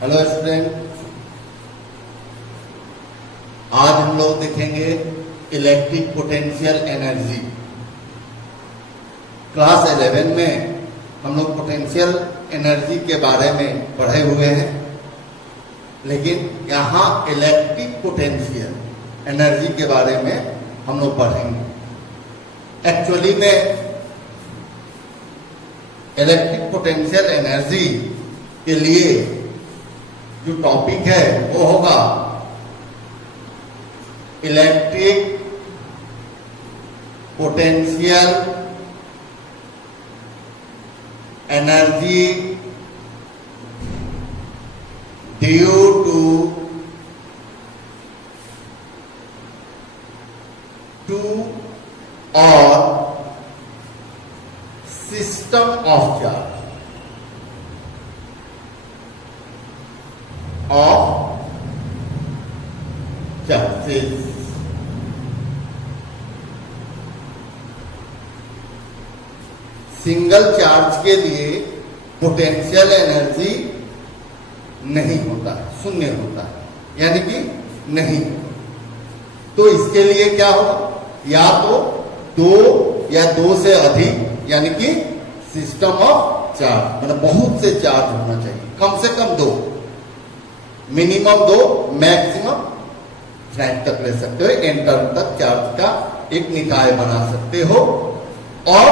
Hello student, आज हम लोग देखेंगे इलेक्ट्रिक पोटेंशियल एनर्जी। क्लास 11 में हम लोग पोटेंशियल एनर्जी के बारे में पढ़े हुए हैं, लेकिन यहाँ इलेक्ट्रिक पोटेंशियल एनर्जी के बारे में हम लोग पढ़ेंगे। एक्चुअली में इलेक्ट्रिक पोटेंशियल एनर्जी के लिए जो टॉपिक है वो होगा electric potential energy due to और system of charge charges. Single charge के लिए पोटेंशियल एनर्जी नहीं होता है, शून्य होता है, यानी कि नहीं। तो इसके लिए क्या होगा, या तो दो या दो से अधिक, यानी कि सिस्टम ऑफ चार्ज, मतलब बहुत से चार्ज होना चाहिए, कम से कम दो, मिनिमम दो, मैक्सिमम फ्रैंक तक ले सकते हो, एन टर्म तक चार्ज का एक निकाय बना सकते हो। और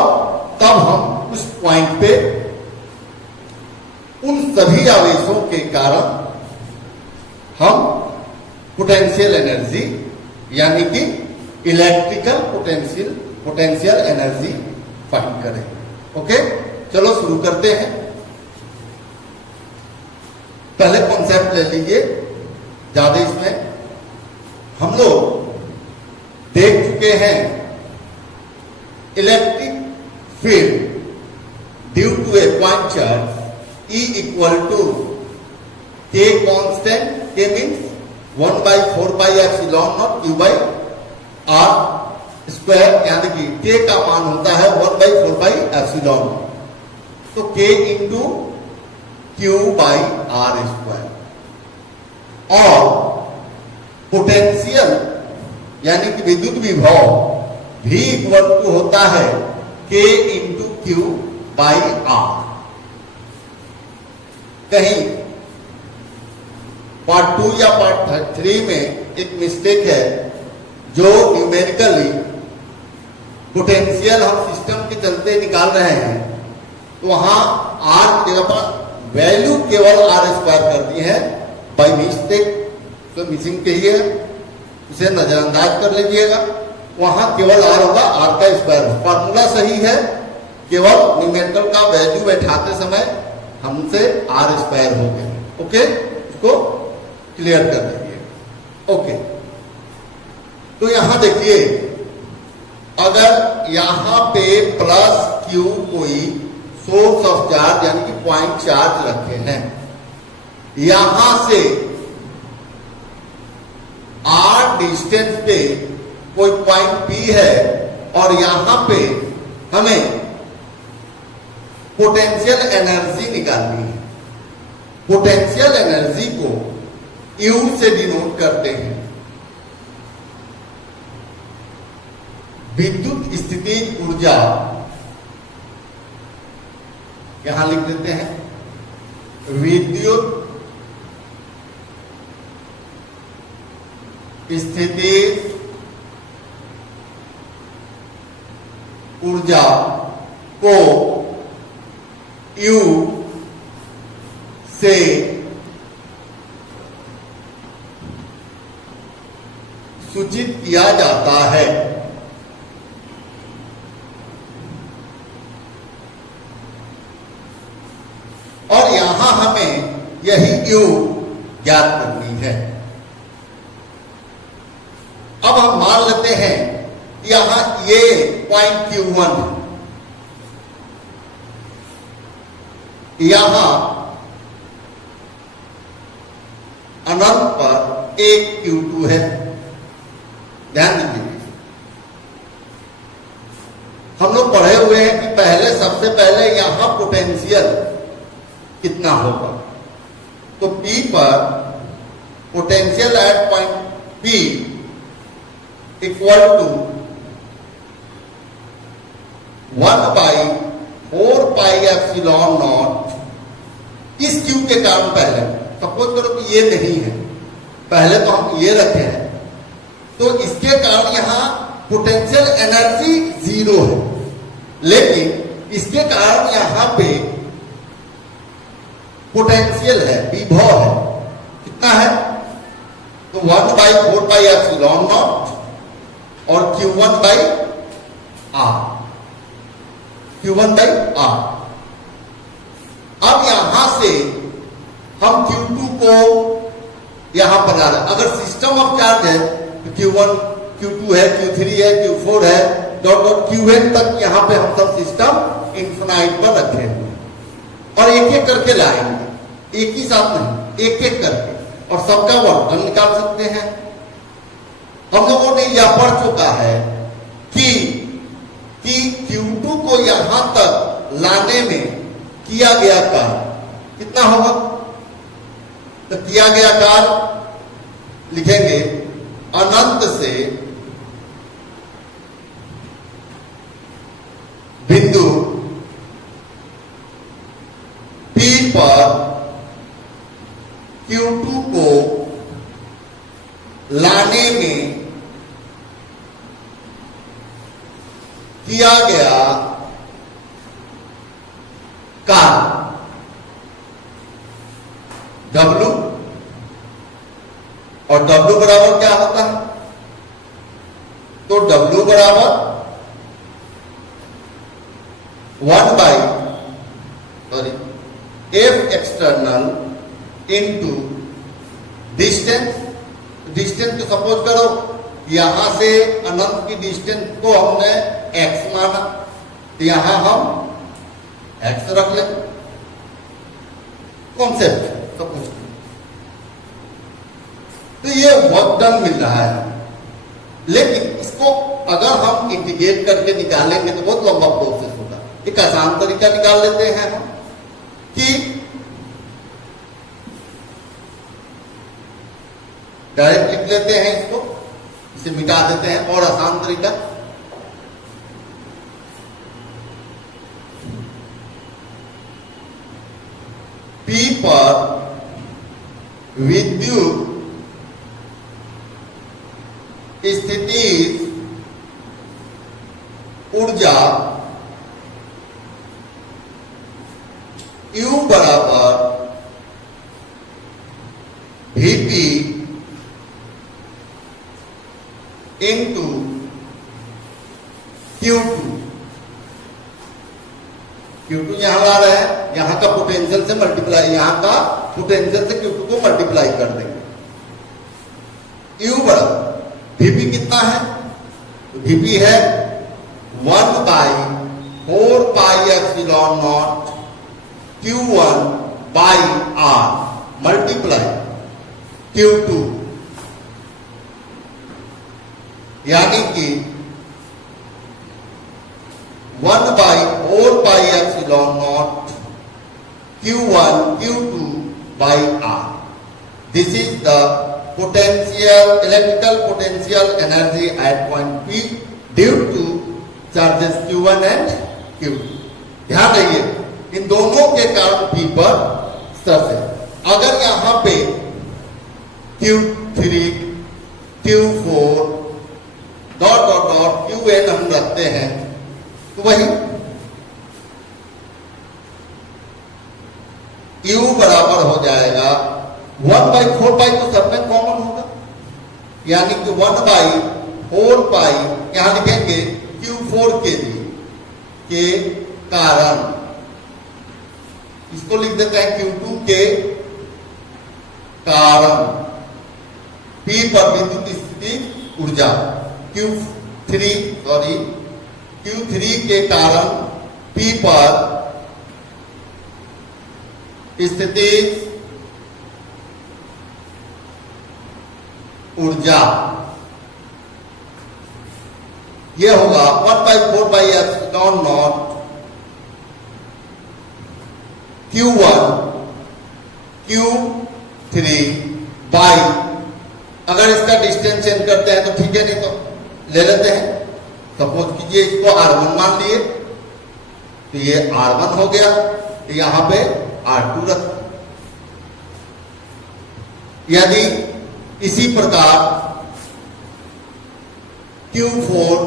तब हम उस पॉइंट पे उन सभी आवेशों के कारण हम पोटेंशियल एनर्जी यानी कि इलेक्ट्रिकल पोटेंशियल एनर्जी फाइंड करें। ओके, चलो शुरू करते हैं। पहले कॉन्सेप्ट ले लीजिए, ज्यादा इसमें हम लोग देख चुके हैं electric field due to a point charge E equal to K constant, K means 1/4πε0 Q by R square, यानी कि K का मान होता है 1/4πε0, तो K into Q by R square. और पोटेंशियल यानी कि विद्युत विभव V इक्वल टू होता है K into Q by R। कहीं पार्ट 2 या पार्ट 3 में एक मिस्टेक है, जो न्यूमेरिकली पोटेंशियल हम सिस्टम के चलते निकाल रहे हैं, तो वहां R की जगह पर वैल्यू केवल R स्क्वायर कर दी है बाई मिस्टेक, तो मिसिंग कही है, उसे नजरअंदाज कर लीजिएगा। वहां केवल R होगा, R का स्क्वायर। फॉर्मूला सही है, केवल न्यूमेरिकल का वैल्यू बैठाते समय हमसे R स्क्वायर हो गया। ओके, इसको क्लियर कर दीजिए। ओके, तो यहां देखिए, अगर यहां पे प्लस Q कोई सोर्स ऑफ चार्ज यानी कि पॉइंट चार्ज रखे हैं, यहां से R डिस्टेंस पे कोई पॉइंट P है, और यहां पे हमें पोटेंशियल एनर्जी निकालनी है। पोटेंशियल एनर्जी को U से डिनोट करते हैं। विद्युत स्थितिज ऊर्जा यहां लिख देते हैं, विद्युत स्थितिज ऊर्जा को U से सूचित किया जाता है। और यहां हमें यही U ज्ञात करनी है। अब हम मान लेते हैं यहां ये पॉइंट Q1 है, यहां अनंत पर एक Q2 है। ध्यान दीजिए, हम लोग पढ़े हुए हैं कि सबसे पहले यहां पोटेंशियल कितना होगा, तो P पर potential at point P equal to 1/4πε0 इस Q के कारण पहले सपोज करो कि ये नहीं है, पहले तो हम ये रखे हैं, तो इसके कारण यहां पोटेंशियल एनर्जी 0 है, लेकिन इसके कारण यहां पे पोटेंशियल है, विभव है, कितना है? तो 1/4πε0 और Q1/R, Q1/R। अब यहां से हम Q2 को यहां पर ला रहे हैं। अगर सिस्टम ऑफ चार्ज है तो Q1, Q2 है, Q3 है, Q4 है, डॉट डॉट Qn तक यहां पे हम सब सिस्टम इंफिनाइट पर रखे हैं और एक एक करके लाएंगे, एक ही साथ नहीं, एक एक करके, और सबका वर्क निकाल सकते हैं। हम लोगों ने यह पढ़ चुका है कि Q2 को यहां तक लाने में किया गया कार्य कितना होगा? तो किया गया कार्य लिखेंगे अनंत से बिंदु P पर Q2 को लाने में किया गया कार्य W, और W बराबर क्या होता है? तो W बराबर 1/F external into distance. Distance को सपोज करो यहां से अनंत की डिस्टेंस को हमने x माना, तो यहां हम x रख लें, कॉन्सेप्ट सपोज। तो ये वर्क डन मिल रहा है, लेकिन इसको अगर हम इंटीग्रेट करके निकालेंगे तो बहुत लंबा प्रोसेस होगा। एक आसान तरीका निकाल लेते हैं हम कि डायरेक्ट लिख लेते हैं, इसको इसे मिटा देते हैं। और आसान तरीका P पर विद्युत स्थिति ऊर्जा U बराबर Vp इंटू Q2। Q2 यहां ला रहे हैं, यहां का पोटेंशियल से मल्टीप्लाई, यहां का पोटेंशियल से Q2 को मल्टीप्लाई कर देंगे। U बराबर Vp कितना है? तो Vp है 1/4πε0 Q1/R मल्टीप्लाई Q2, यानी कि 1/4πε0 Q1 Q2/R। This is the potential, electrical potential energy at point P due to charges Q1 and Q2। ध्यान रखिए इन दोनों के कारण P पर स्ट्रेस है। अगर यहां पे Q3, Q4 dot dot dot Qn हम रखते हैं तो वही U बराबर हो जाएगा 1/4π, तो सब में कॉमन होगा, यानी कि 1/4π यहां लिखेंगे Q4 के लिए के कारण, इसको लिख देते हैं Q2 के कारण P पर विद्युत स्थिति ऊर्जा Q3 के कारण P पर स्थिति ऊर्जा, यह होगा 1/4πε0 Q1 Q करते हैं तो ठीक है, नहीं तो ले लेते हैं। सपोज कीजिए इसको R1 मान लिए, तो ये R1 हो गया, तो यहां पे R2 रख। यदि इसी प्रकार Q4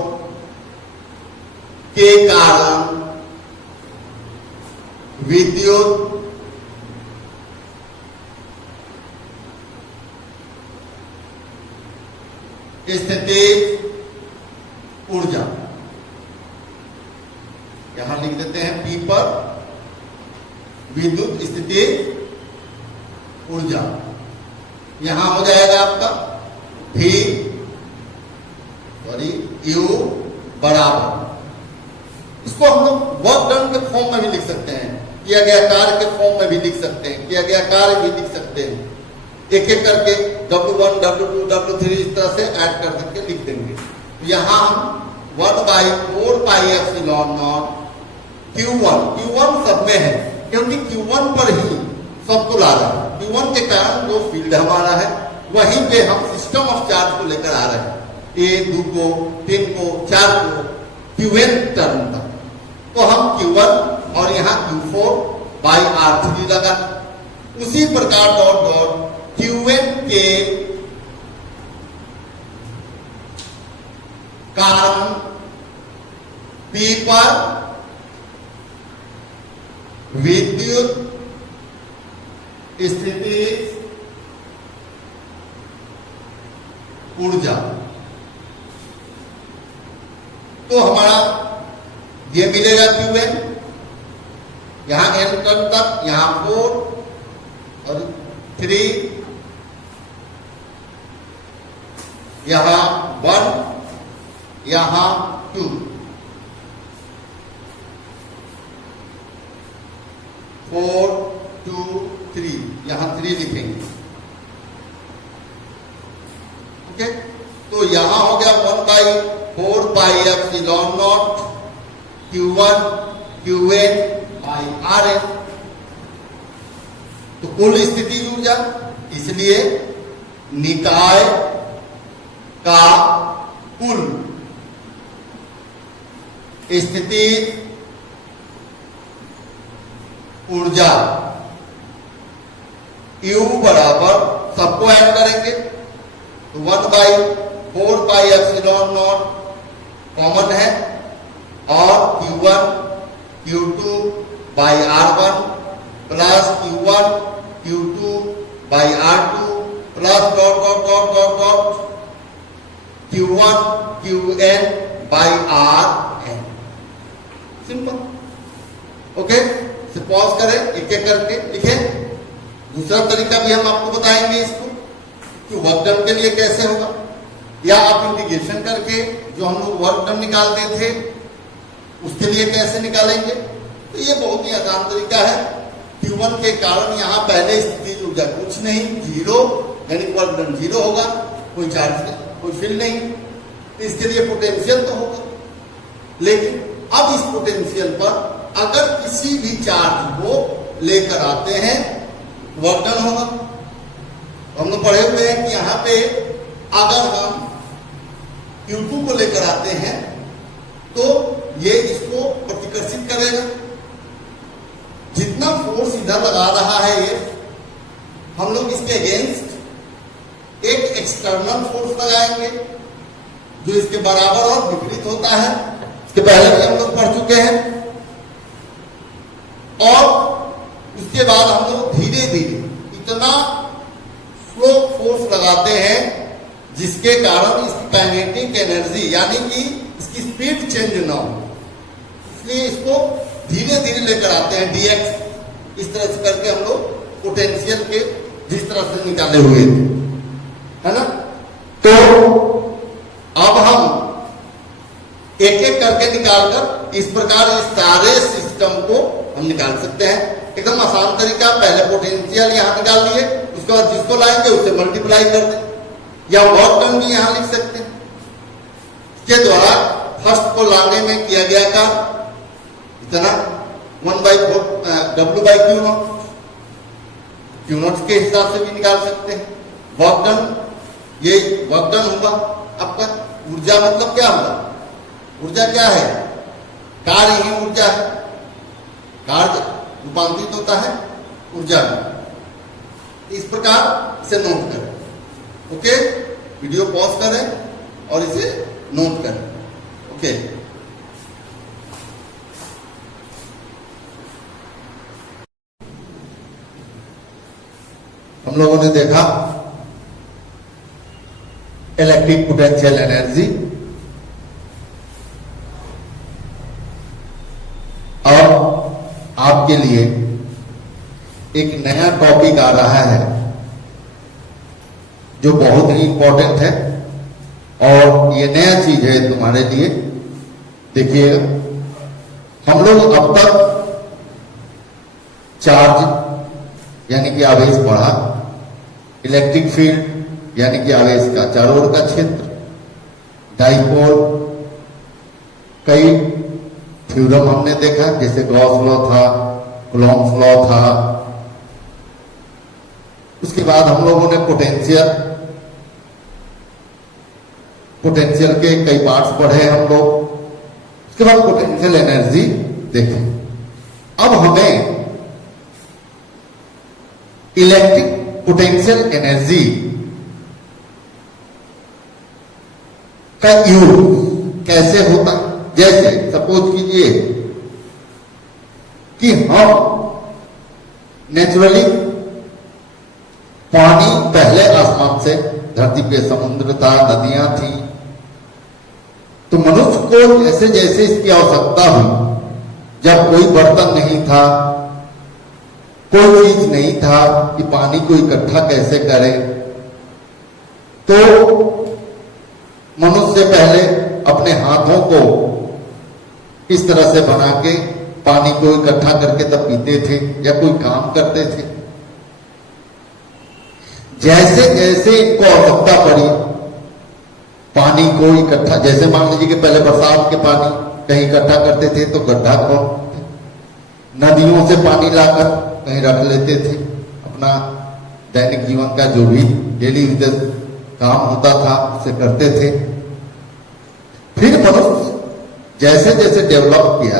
के कारण विद्युत स्थिति ऊर्जा, यहां लिख देते हैं P पर विद्युत स्थिति ऊर्जा, यहां हो जाएगा आपका U बराबर, इसको हम लोग वर्क डन के फॉर्म में भी लिख सकते हैं, किया गया कार्य के फॉर्म में भी लिख सकते हैं, किया गया कार्य भी लिख सकते हैं। एक एक करके W1, W2, W3 इस तरह से ऐड कर करके लिख देंगे। यहां हम 1/4 पाई एप्सिलॉन नॉट Q1 सब में है, क्योंकि Q1 पर ही सबको ला रहा है। Q1 के कारण जो फील्ड हमारा है वहीं पे हम सिस्टम ऑफ चार्ज को लेकर आ रहे हैं, 1, 2 को, 3 को, 4 को, Qn टर्म तक। तो हम Q1 और यहाँ Q4/R3 लगा। उसी प्रकार डॉट डॉट Qn के कारण P पर विद्युत स्थिति ऊर्जा, तो हमारा ये मिलेगा Qn, यहां n टर्म तक, यहां 4 और 3, यहां 1, यहां 2, 4, 2, 3, यहां 3 लिखेंगे। ओके, तो यहां हो गया 1/4 pi epsilon not Q1 Qn/Rn, तो कुल स्थिति ऊर्जा, इसलिए निकाय का कुल स्थिति ऊर्जा U बराबर, सबको ऐड करेंगे तो 1/4 पाई एप्सिलॉन नॉट कॉमन है, और Q1 Q2/R1 plus Q1 Q2/R2 plus dot dot dot dot dot Q1 Qn/Rn। Simple. Okay, pause करें, एक एक करके लिखें। दूसरा तरीका भी हम आपको बताएंगे इसको कि वर्क डन के लिए कैसे होगा, या आप इंटीग्रेशन करके जो हम लोग वर्क डन निकालते थे उसके लिए कैसे निकालेंगे। तो ये बहुत ही आसान तरीका है। Q1 के कारण यहाँ पहले स्थिति ऊर्जा कुछ नहीं, 0, यानी वर्क डन 0 होगा, कोई चार्ज कोई फील्ड नहीं, तो इसके लिए पोटेंशियल तो होगा। लेकिन अब इस पोटेंशियल पर अगर किसी भी चार्ज को लेकर आते हैं वर्क डन होगा। हम लोग पढ़े हुए हैं कि यहाँ पे अगर हम Q2 को लेकर आते हैं तो ये इसको प्रतिकर्षित करेगा। जितना फोर्स इधर लगा रहा है ये, हम लोग इसके अगेंस्ट एक एक्सटर्नल फोर्स लगाएंगे जो इसके बराबर और विपरीत होता है। इसके पहले भी हम लोग पढ़ चुके हैं। और उसके बाद हम लोग धीरे धीरे इतना स्लो फोर्स लगाते हैं जिसके कारण इसकी काइनेटिक एनर्जी यानी कि इसकी स्पीड चेंज ना हो, इसलिए इसको धीरे धीरे लेकर आते हैं dx। इस तरह से करके हम लोग पोटेंशियल के जिस तरह से निकाले हुए थे, है ना। तो अब हम एक एक करके निकालकर इस प्रकार इस सारे सिस्टम को हम निकाल सकते हैं। एकदम आसान तरीका, पहले पोटेंशियल यहां निकाल लिए, उसके बाद जिसको लाएंगे उससे मल्टीप्लाई कर दें, या वर्क डन भी यहां लिख सकते हैं। इसके द्वारा फर्स्ट को लाने में किया गया काम इतना 1/4 W/Q0, Q0 के हिसाब से भी निकाल सकते हैं। वर्क डन, ये वर्क डन होगा आपका ऊर्जा मतलब क्या होगा? ऊर्जा क्या है? कार्य ही ऊर्जा है। कार्य रूपांतरित होता है ऊर्जा में। इस प्रकार इसे नोट करें। ओके, वीडियो पॉज करें और इसे नोट करें। ओके, हम लोगों ने देखा इलेक्ट्रिक पोटेंशियल एनर्जी। अब आपके लिए एक नया टॉपिक आ रहा है जो बहुत ही इंपॉर्टेंट है और ये नया चीज है तुम्हारे लिए। देखिएगा, हम लोग अब तक चार्ज यानी कि आवेश पढ़ा, इलेक्ट्रिक फील्ड यानी कि आवेश का चारों ओर का क्षेत्र, डाइपोल, कई थ्योरम हमने देखा जैसे गॉस लॉ था, कूलॉम्स लॉ था। उसके बाद हम लोगों ने पोटेंशियल के कई पार्ट्स पढ़े हम लोग। उसके बाद पोटेंशियल एनर्जी देखे। अब हमें इलेक्ट्रिक पोटेंशियल एनर्जी का यूज कैसे होता। जैसे सपोज कीजिए कि हम नेचुरली पानी पहले आसमान से, धरती पे समुद्र था, नदियां थी, तो मनुष्य को जैसे जैसे इसकी आवश्यकता हुई, जब कोई बर्तन नहीं था, कोई चीज नहीं था कि पानी को इकट्ठा कैसे करे, तो मनुष्य पहले अपने हाथों को इस तरह से बना के पानी को इकट्ठा करके तब पीते थे या कोई काम करते थे। जैसे जैसे इनको आवश्यकता पड़ी पानी को इकट्ठा, जैसे मान लीजिए कि पहले बरसात के पानी कहीं इकट्ठा करते थे तो गड्ढा खोदते, नदियों से पानी लाकर कहीं रख लेते थे, अपना दैनिक जीवन का जो भी डेली काम होता था उसे करते थे। फिर मनुष्य जैसे जैसे डेवलप किया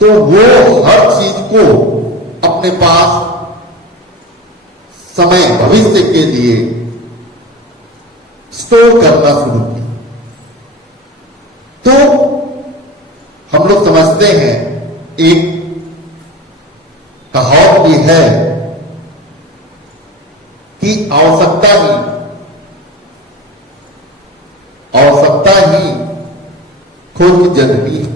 तो वो हर चीज को अपने पास समय भविष्य के लिए स्टोर करना शुरू किया। तो हम लोग समझते हैं, एक कहावत भी है कि आवश्यकता ही खोज की जननी है।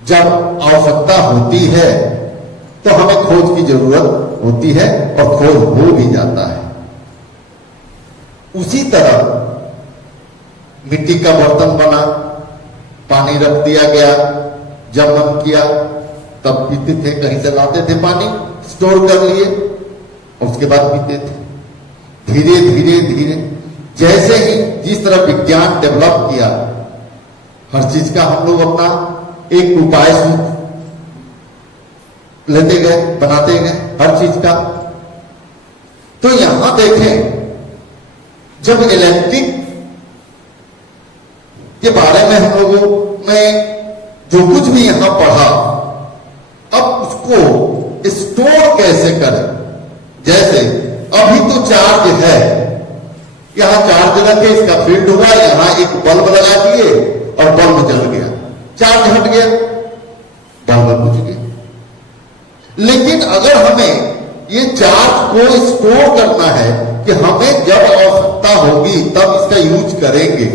जब आवश्यकता होती है तो हमें खोज की जरूरत होती है और खोज हो भी जाता है। उसी तरह मिट्टी का बर्तन बना, पानी रख दिया गया, जब मन किया तब पीते थे, कहीं से लाते थे पानी, स्टोर कर लिए और उसके बाद पीते थे। धीरे धीरे धीरे जैसे ही जिस तरह विज्ञान डेवलप किया, हर चीज का हम लोग अपना एक उपाय लेते गए, बनाते गए हर चीज का। तो यहां देखें, जब इलेक्ट्रिक के बारे में हम लोगों ने जो कुछ भी यहां पढ़ा, अब उसको स्टोर कैसे करें। जैसे अभी तो चार्ज है, यहां चार्ज रखे, इसका फील्ड हुआ, यहां एक बल्ब लगा दिए और बल्ब जल गया, चार्ज हट गया, बल्ब बुझ गया। लेकिन अगर हमें ये चार्ज को स्टोर करना है कि हमें जब आवश्यकता होगी तब इसका यूज करेंगे,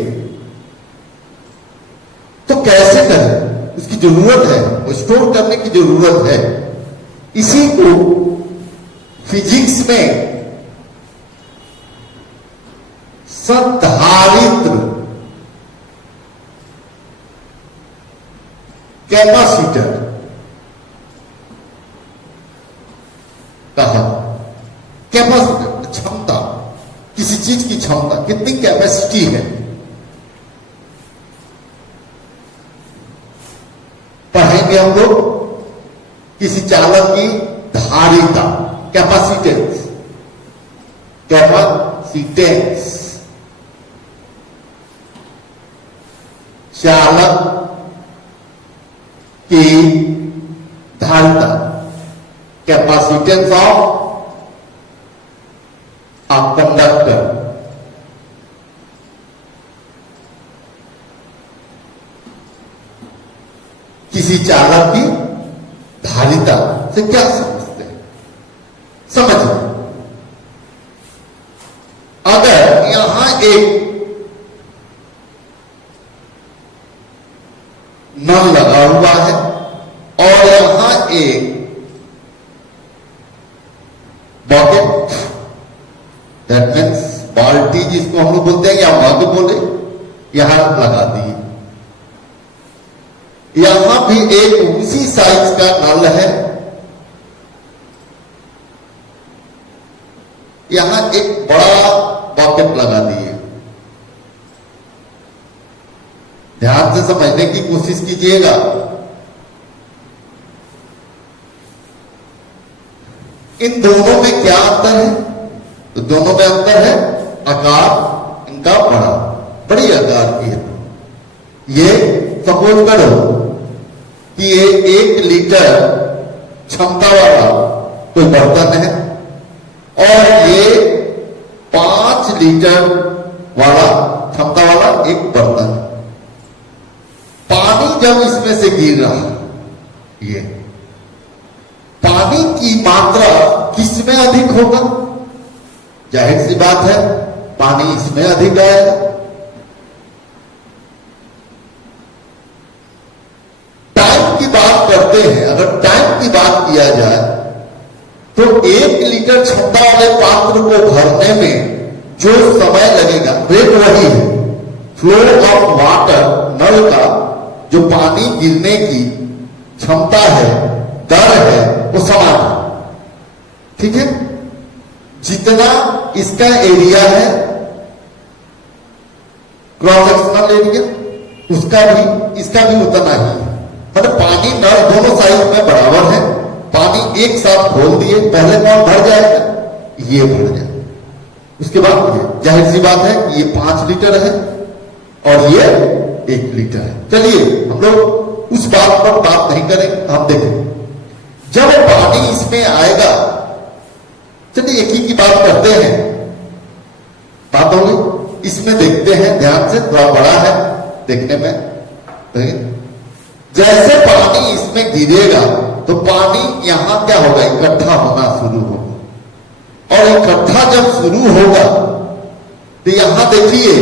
तो कैसे करें, इसकी जरूरत है, वो स्टोर करने की जरूरत है। इसी को फिजिक्स में संधारित्र, कैपेसिटर कहा। कैपेसिटर क्षमता, किसी चीज की क्षमता, कितनी कैपेसिटी है। पढ़ेंगे हम लोग किसी चालक की धारिता, कैपेसिटेंस, कैपेसिटेंस। चालक की धारिता, कैपेसिटेंस ऑफ अ कंडक्टर, किसी चालक की धारिता से क्या समझते हैं? समझिए, अगर यहां एक नल लगा हुआ है और यहां एक बकेट, दैट मीन्स बाल्टी जिसको हम लोग बोलते हैं या मग बोले, यहां लगा दिए। यहां भी एक उसी साइज का नल है, यहां एक बड़ा बकेट लगा दिए। ध्यान से समझने की कोशिश कीजिएगा। इन दोनों में क्या अंतर है? तो दोनों में अंतर है आकार, इनका बड़ा, बड़ी आकार की है। ये सपोज करो कि ये 1 लीटर क्षमता वाला कोई बर्तन है और ये 5 लीटर वाला क्षमता वाला एक बर्तन है। पानी जब इसमें से गिर रहा है, ये पानी की मात्रा किसमें अधिक होगा? जाहिर सी बात है, पानी इसमें अधिक आएगा। टाइम की बात करते हैं, अगर टाइम की बात किया जाए तो 1 लीटर क्षमता वाले पात्र को भरने में जो समय लगेगा, रेट वही है। फ्लो ऑफ वाटर, नल का जो पानी गिरने की क्षमता है, दर है, वो समान है। ठीक है, जितना इसका एरिया है, क्रॉस सेक्शनल एरिया, उसका भी इसका भी उतना ही है। मतलब पानी नल दोनों साइड में बराबर है। पानी एक साथ खोल दिए, पहले कौन भर जाएगा? ये भर जाएगा। उसके बाद ये जाहिर सी बात है कि ये 5 लीटर है और ये 1 लीटर है। चलिए हम लोग उस बात पर बात नहीं करेंगे, हम देखें जब पानी इसमें आएगा। चलिए एक ही की बात करते हैं, बात होगी। इसमें देखते हैं ध्यान से, थोड़ा बड़ा है देखने में। जैसे पानी इसमें गिरेगा तो पानी यहां क्या होगा? इकट्ठा होना शुरू होगा। और इकट्ठा जब शुरू होगा तो यहां देखिए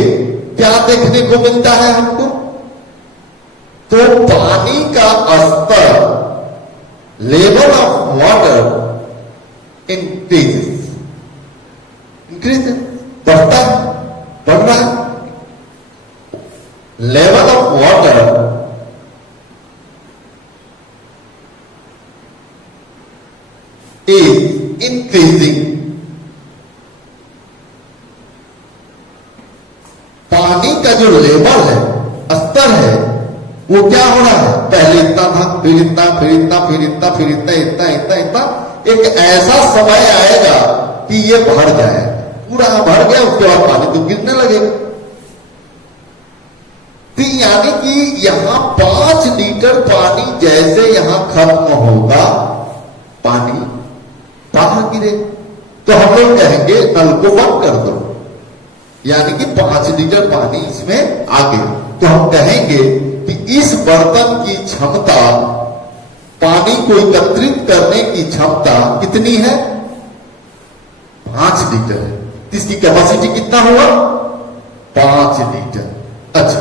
क्या देखने को मिलता है हमको? तो पानी का स्तर, लेवल ऑफ वाटर इंक्रीजेस, बढ़ता है, बढ़ रहा है। Level of water is increasing. पानी का जो लेवल है, स्तर है, वो क्या हो रहा है? पहले इतना था, फिर इतना, फिर इतना, फिर इतना, फिर इतना, इतना, इतना, इतना। एक ऐसा समय आएगा कि ये भर जाए, पूरा भर गया। उसके बाद पानी तो गिरने लगेगा। तो यानी कि यहां 5 लीटर पानी जैसे यहां खत्म होगा, पानी बाहर गिरे, तो हम लोग कहेंगे नल को बंद कर दो। यानी कि 5 लीटर पानी इसमें आ गया, तो हम कहेंगे कि इस बर्तन की क्षमता, पानी को एकत्रित करने की क्षमता कितनी है? 5 लीटर है। इसकी कैपेसिटी कितना हुआ? 5 लीटर। अच्छा,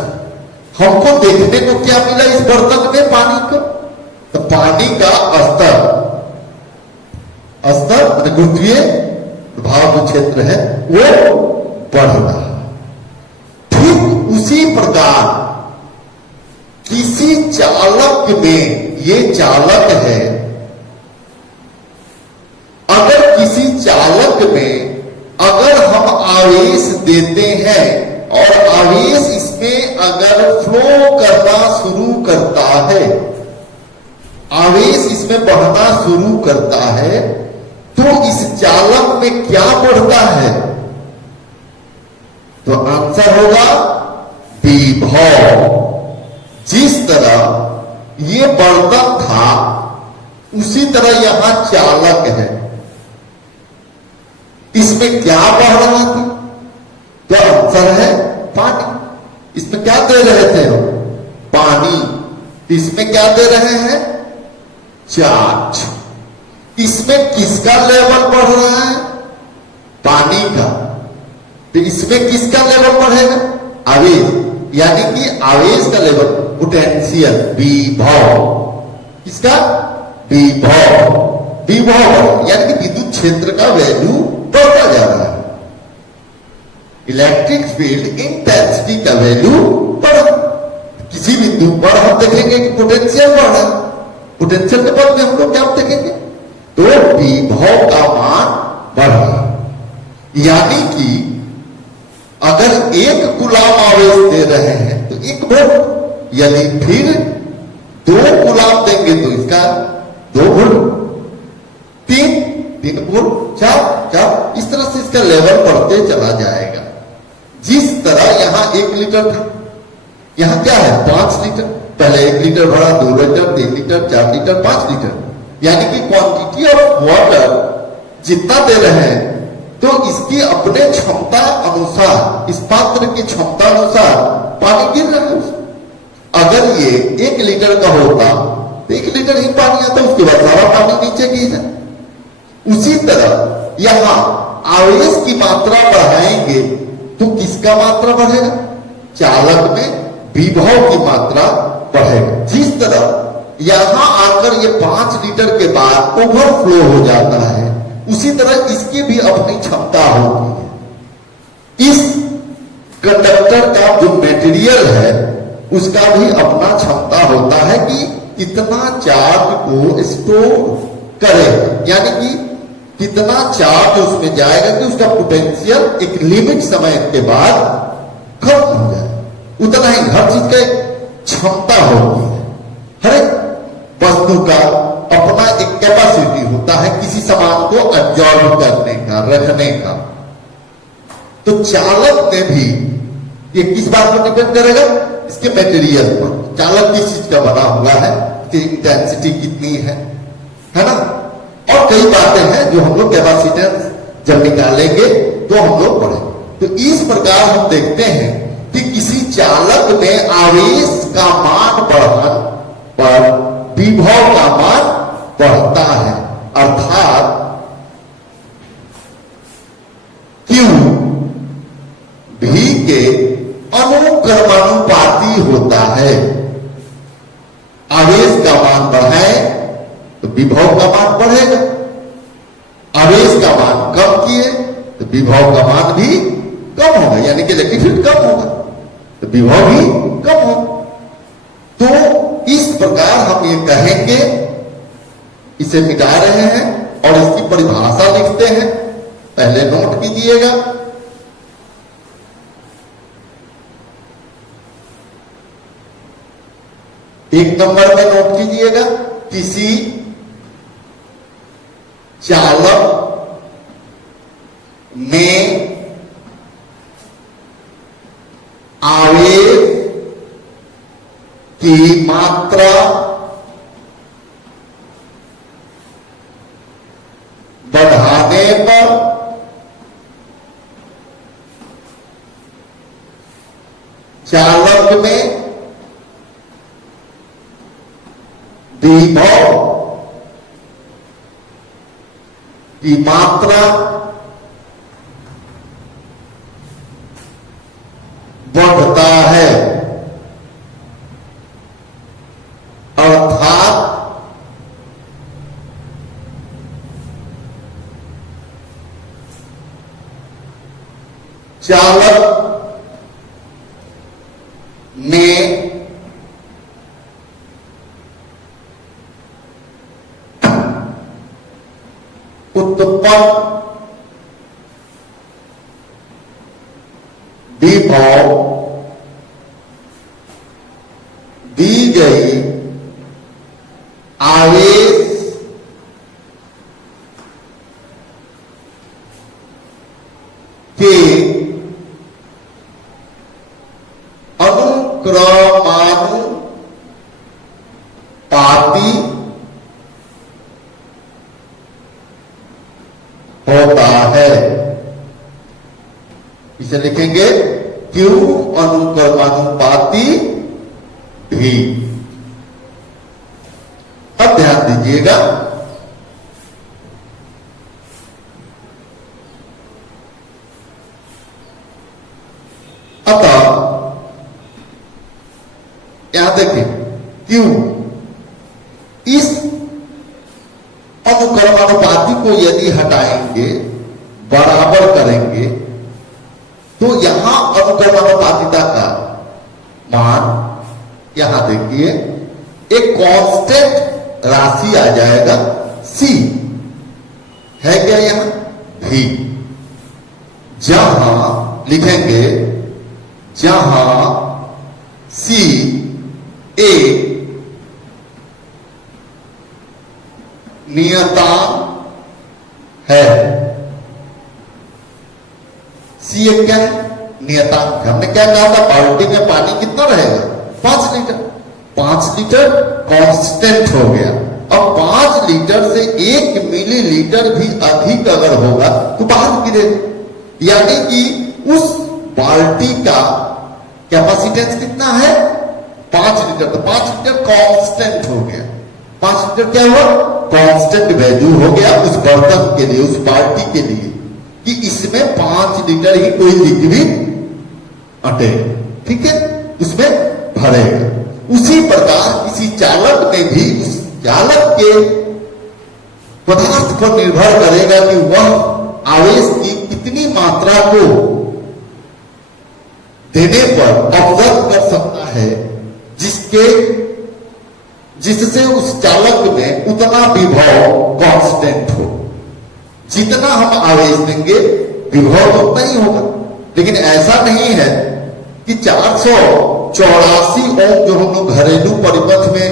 हमको देखने को क्या मिला इस बर्तन में? पानी को। तो पानी का स्तर गुरुत्वीय प्रभाव जो क्षेत्र है वो बढ़ रहा है। ठीक उसी प्रकार किसी चालक में, ये चालक है, अगर किसी चालक में अगर हम आवेश देते हैं और आवेश इसमें अगर फ्लो करना शुरू करता है, आवेश इसमें बढ़ना शुरू करता है, तो इस चालक में क्या बढ़ता है? तो आंसर होगा विभव। तरह ये बर्तन था, उसी तरह यहां चालक है। इसमें क्या बह रहा था? तो आंसर है पानी। इसमें क्या दे रहे थे हम? पानी। इसमें क्या दे रहे हैं? चार्ज। इसमें किसका लेवल बढ़ रहा है? पानी का। तो इसमें किसका लेवल बढ़ेगा? आवेश। यानी कि आवेश का लेवल, पोटेंशियल, विभव। किसका? विभव। विभव यानी कि विद्युत क्षेत्र का वैल्यू बढ़ता जा रहा है। इलेक्ट्रिक फील्ड इंटेंसिटी का वैल्यू बढ़ा। किसी बिंदु पर हम देखेंगे कि पोटेंशियल बढ़ा। पोटेंशियल के बाद में हम लोग क्या देखेंगे? तो विभव का मान बढ़ा। यानी कि अगर एक कूलाम आवेश दे रहे हैं तो 1 वोल्ट, यदि फिर 2 कूलाम देंगे तो इसका 2 वोल्ट, 3 वोल्ट, 4, इस तरह से इसका लेवल बढ़ते चला जाएगा। जिस तरह यहां 1 लीटर था, यहां क्या है? 5 लीटर। पहले 1 लीटर भरा, 2 लीटर, 3 लीटर, 4 लीटर, 5 लीटर। यानी कि क्वांटिटी ऑफ वाटर जितना दे रहे हैं, तो इसकी अपने क्षमता अनुसार, इस पात्र की क्षमता अनुसार पानी गिर रहा है। अगर ये 1 लीटर का होता तो 1 लीटर ही पानी आता, उसके बाद सारा पानी नीचे गिर जाए। उसी तरह यहां आवेश की मात्रा बढ़ाएंगे तो किसका मात्रा बढ़ेगा? चालक में विभव की मात्रा बढ़ेगा। जिस तरह यहां आकर ये 5 लीटर के बाद ओवरफ्लो हो जाता है, उसी तरह इसकी भी अपनी क्षमता होती है। इस कंडक्टर का जो मटेरियल है उसका भी अपना क्षमता होता है कि कितना चार्ज को स्टोर करे, यानी कि कितना चार्ज उसमें जाएगा कि उसका पोटेंशियल एक लिमिट समय के बाद खत्म हो जाए। उतना ही हर चीज का क्षमता होती है। हर एक वस्तु का अपना एक कैपेसिटी होता है किसी सामान को एब्जॉर्ब करने का, रखने का। तो चालक में भी ये किस बात पर डिपेंड करेगा? इसके मटेरियल पर। चालक किस चीज का बना हुआ है, इसकी इंटेंसिटी कितनी है ना? और कई बातें हैं जो हम लोग कैपेसिटेंस जब निकालेंगे तो हम लोग पढ़ेंगे। तो इस प्रकार हम देखते हैं कि किसी चालक में आवेश का मान बढ़ने पर विभव का मान बढ़ता है, अर्थात Q V के अनुक्रमानुपाती होता है। आवेश का मान बढ़ाए तो विभव का मान बढ़ेगा, आवेश का मान कम किए तो विभव का मान भी कम होगा, यानी कि इलेक्ट्रिक फील्ड कम होगा तो विभव भी कम होगा। तो इस प्रकार हम ये कहेंगे, इसे मिटा रहे हैं और इसकी परिभाषा लिखते हैं। पहले नोट कीजिएगा, एक नंबर में नोट कीजिएगा, किसी चालक में आवेश की मात्रा बढ़ाने पर चालक में विभव की मात्रा बढ़ता है, अर्थात चालक में उत्पन्न विभव दी गई आवेश के अनुक्रमानुपाती इसे लिखेंगे Q अनुक्रमानुपाती V। अब ध्यान दीजिएगा, अतः यहां देखिए Q इस अनुक्रमानुपाती को यदि हटाएंगे, बराबर करेंगे, तो यहां अनुक्रमानुपातिता का मान, यहां देखिए एक कांस्टेंट राशि आ जाएगा C, है क्या यहां V, जहां लिखेंगे, जहां C एक नियतांक है। C एक क्या है? नियतांक। हमने क्या कहा था, बाल्टी में पानी कितना रहेगा? 5 लीटर। 5 लीटर कांस्टेंट हो गया। अब 5 लीटर से 1 मिलीलीटर भी अधिक अगर होगा तो बाहर गिरेगा, यानी कि उस बाल्टी का कैपेसिटेंस कितना है? 5 लीटर। तो 5 लीटर कांस्टेंट हो गया। 5 लीटर क्या हुआ? कांस्टेंट वैल्यू हो गया उस बर्तन के लिए, उस बाल्टी के लिए, कि इसमें 5 लीटर ही कोई लिक्विड अटेगा, ठीक है, उसमें भरेगा। उसी प्रकार किसी चालक में भी उस चालक के पदार्थ पर निर्भर करेगा कि वह आवेश की कितनी मात्रा को देने पर ऑब्जर्व कर सकता है, जिससे उस चालक में उतना विभव कांस्टेंट हो। जितना हम आवेश देंगे विभव तो उतना ही होगा। लेकिन ऐसा नहीं है कि 484 ओम जो हम लोग घरेलू परिपथ में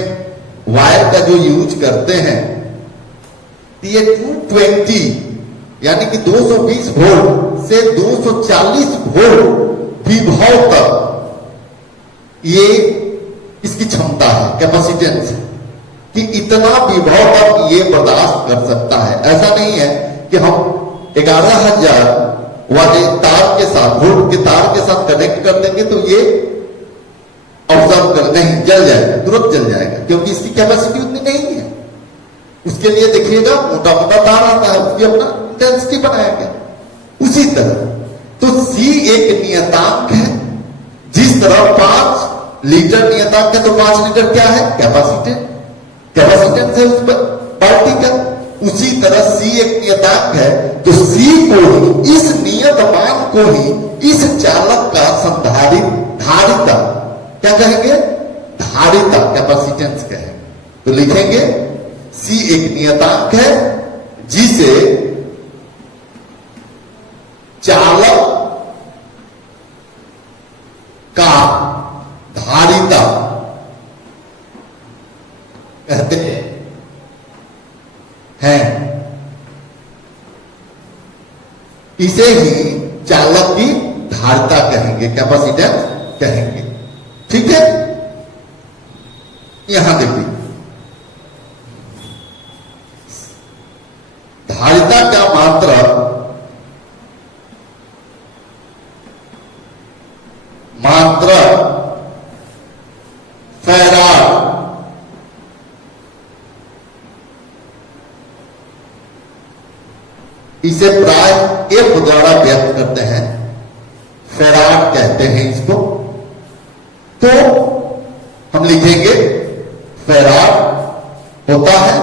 वायर का जो यूज करते हैं, ये 220 यानी कि 220 वोल्ट से 240 वोल्ट विभव तक ये इसकी क्षमता है, कैपेसिटेंस, कि इतना विभव तक ये बर्दाश्त कर सकता है। ऐसा नहीं है कि हम 11,000 वाले तार के साथ, वोल्ट के तार के साथ कनेक्ट कर देंगे तो ये ऑब्जर्व कर, नहीं, जल जाएगा, तुरंत जल जाएगा, क्योंकि इसकी कैपेसिटी उतनी नहीं है। उसके लिए देखिएगा मोटा मोटा तार आता है, उसकी अपना इंटेंसिटी बनाया गया। उसी तरह तो C एक नियतांक है, जिस तरह 5 लीटर नियतांक है, तो 5 लीटर क्या है? कैपेसिटेंस है उस बाल्टी का। उसी तरह C एक नियतांक है, तो C को ही, इस नियत मान को ही इस चालक का धारिता क्या कहेंगे? धारिता, कैपेसिटेंस कहेंगे। तो लिखेंगे C एक नियतांक है जिसे चालक का धारिता कहते हैं। इसे ही चालक की धारिता कहेंगे, कैपेसिटेंस कहेंगे, ठीक है। यहां देखिए, धारिता का मात्रा फैराड इसे प्राय F द्वारा व्यक्त करते हैं, फैराड कहते हैं इसको। तो हम लिखेंगे फैराड होता है,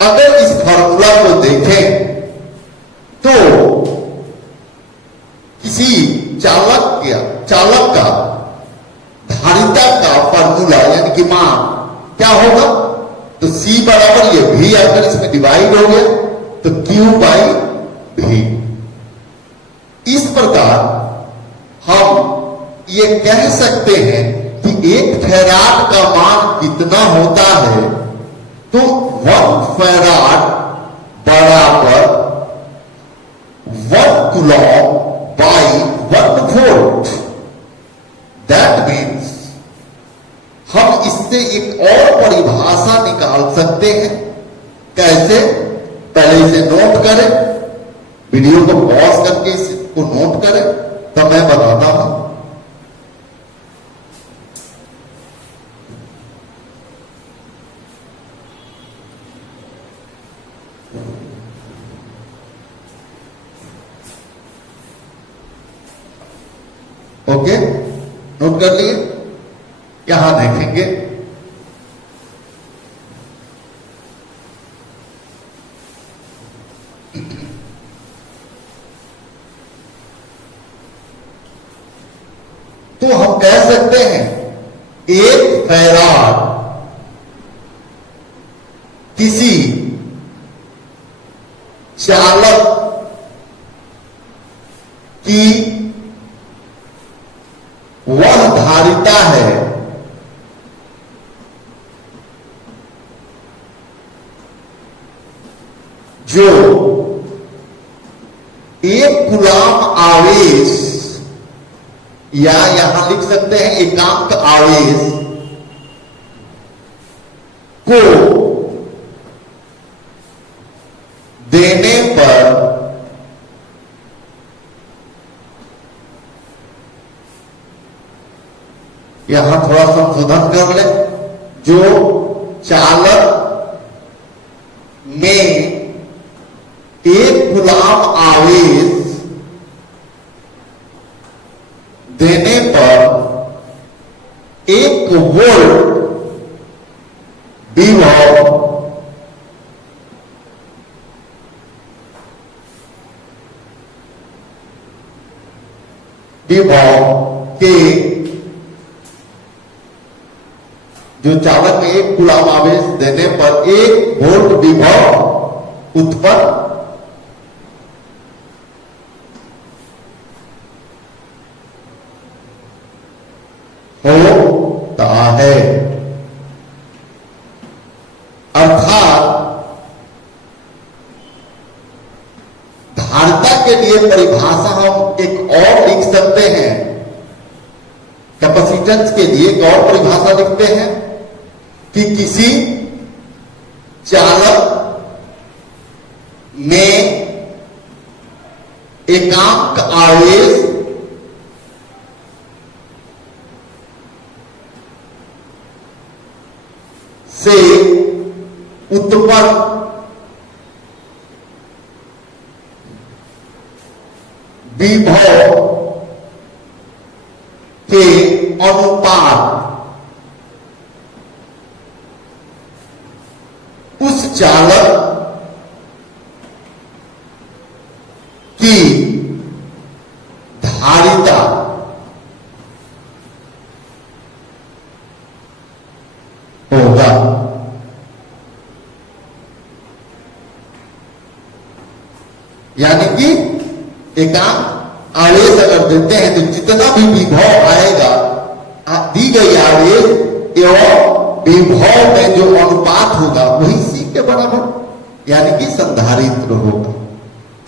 अगर इस फॉर्मूला को देखें तो किसी चालक का धारिता का फॉर्मूला यानी कि मान क्या होगा? तो C बराबर ये V अगर इसमें डिवाइड हो गया तो Q बाई V। इस प्रकार हम ये कह सकते हैं कि एक फैराड का मान कितना होता है, तो 1 फैराड बराबर 1 Coulomb by 1 volt. That means हम इससे एक और परिभाषा निकाल सकते हैं। कैसे? पहले इसे नोट करें। वीडियो को पॉज करके इसको नोट करें, तब मैं बताता हूं। ओके, नोट कर लिए? यहां देखेंगे तो हम कह सकते हैं 1 फैराड किसी चालक की वह धारिता है जो 1 कूलाम आवेश, या यहां लिख सकते हैं एकांक आवेश को देने पर यहां थोड़ा संशोधन कर ले, जो चालक में 1 कूलाम आवेश देने पर 1 वोल्ट विभव के, जो चालक में 1 कूलाम आवेश देने पर 1 वोल्ट विभव उत्पन्न होता है। अर्थात धारिता के लिए परिभाषा हम एक और लिख सकते हैं, कैपेसिटेंस के लिए एक और परिभाषा लिखते हैं कि किसी चालक में एकांक आवेश से उत्पन्न विभव के अनुपात उस चालक की धारिता होगा। यानी कि एकांक आवेश अगर देते हैं तो जितना भी विभव आएगा, दी गई आवेश एवं विभव में जो अनुपात होगा वही C के बराबर, यानी कि संधारित्र होगा।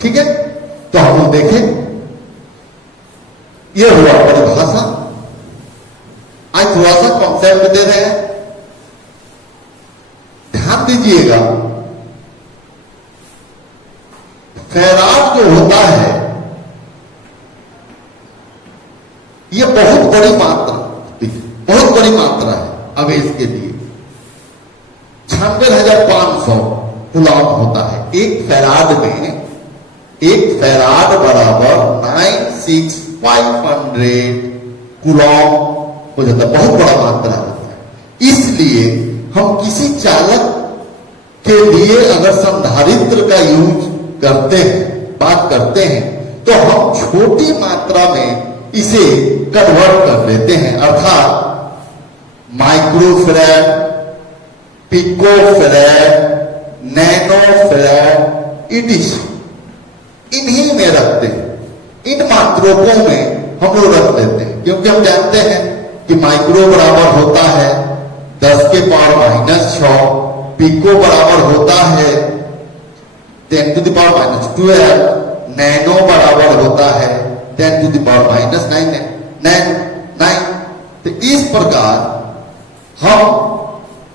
ठीक है, तो हम देखें, यह हुआ परिभाषा। आज थोड़ा सा कॉन्सेप्ट दे रहे हैं, ध्यान दीजिएगा। फैराड जो होता है यह बहुत बड़ी मात्रा, बहुत बड़ी मात्रा है आवेश के लिए। 96,500 कूलाम होता है एक फैराड में। एक फैराड बराबर 96,500 कूलाम हो जाता है, बहुत बड़ा मात्रा होता है। इसलिए हम किसी चालक के लिए अगर संधारित्र का यूज करते हैं, बात करते हैं, तो हम छोटी मात्रा में इसे कन्वर्ट कर लेते हैं। अर्थात माइक्रोफैराड, पिकोफैराड, नैनोफैराड, इटिश, इन्हीं में रखते हैं। इन मात्रों में हम लोग रख लेते हैं, क्योंकि हम जानते हैं कि माइक्रो बराबर होता है 10 के पावर -6, पिको बराबर होता है 10 to the power -12, नैनो बराबर होता है 10 to the power -9। तो इस प्रकार हम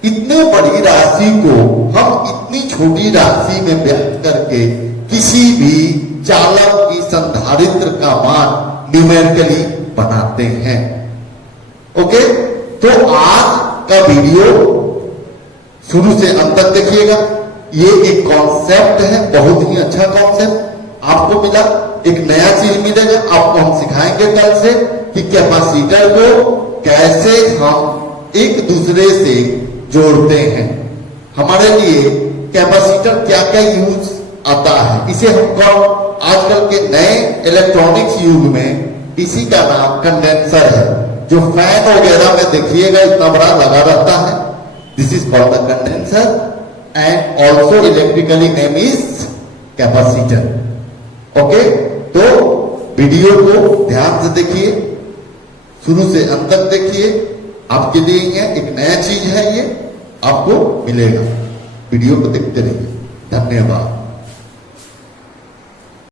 इतने बड़ी राशि को हम इतनी छोटी राशि में व्यक्त करके किसी भी चालक की संधारित्र का मान न्यूमेरिकली बनाते हैं। ओके, तो आज का वीडियो शुरू से अंत तक देखिएगा। ये एक कॉन्सेप्ट है, बहुत ही अच्छा कॉन्सेप्ट आपको मिला, एक नया चीज मिलेगा। आपको हम सिखाएंगे कल से कि कैपेसिटर को कैसे हम एक दूसरे से जोड़ते हैं। हमारे लिए कैपेसिटर क्या क्या यूज आता है, इसे हम आजकल के नए इलेक्ट्रॉनिक्स युग में इसी का नाम कंडेंसर है, जो फैन वगैरह में देखिएगा इतना बड़ा लगा रहता है। This is called the condenser and also electrically name is capacitor. Okay, तो वीडियो को ध्यान से देखिए, शुरू से अंत तक देखिए। आपके लिए ये एक नया चीज है, ये आपको मिलेगा। वीडियो को देखते रहिए। धन्यवाद।